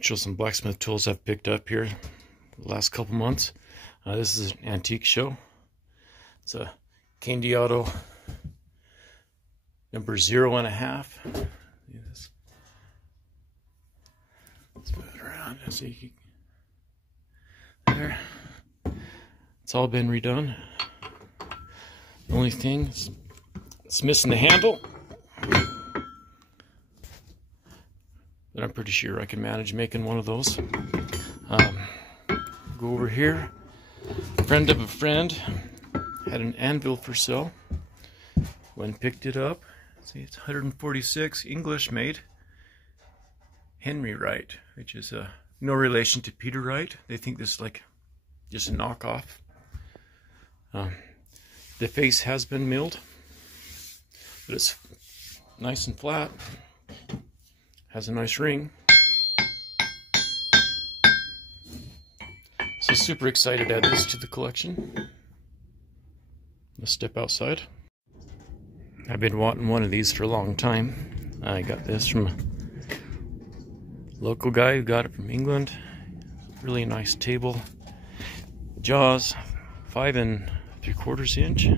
Show some blacksmith tools I've picked up here the last couple months. This is an antique show. It's a Candiato number 0.5. Let's move it around and see. There. It's all been redone. The only thing is it's missing the handle. But I'm pretty sure I can manage making one of those. Go over here. Friend of a friend had an anvil for sale. When picked it up, see, it's 146, English made. Henry Wright, which is no relation to Peter Wright. They think this is like just a knockoff. The face has been milled, but it's nice and flat. Has a nice ring. So super excited to add this to the collection. Let's step outside. I've been wanting one of these for a long time. I got this from a local guy who got it from England. Really nice table. Jaws, 5 3/4 inch.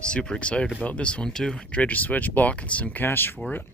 Super excited about this one too. Traded a swedge block and some cash for it.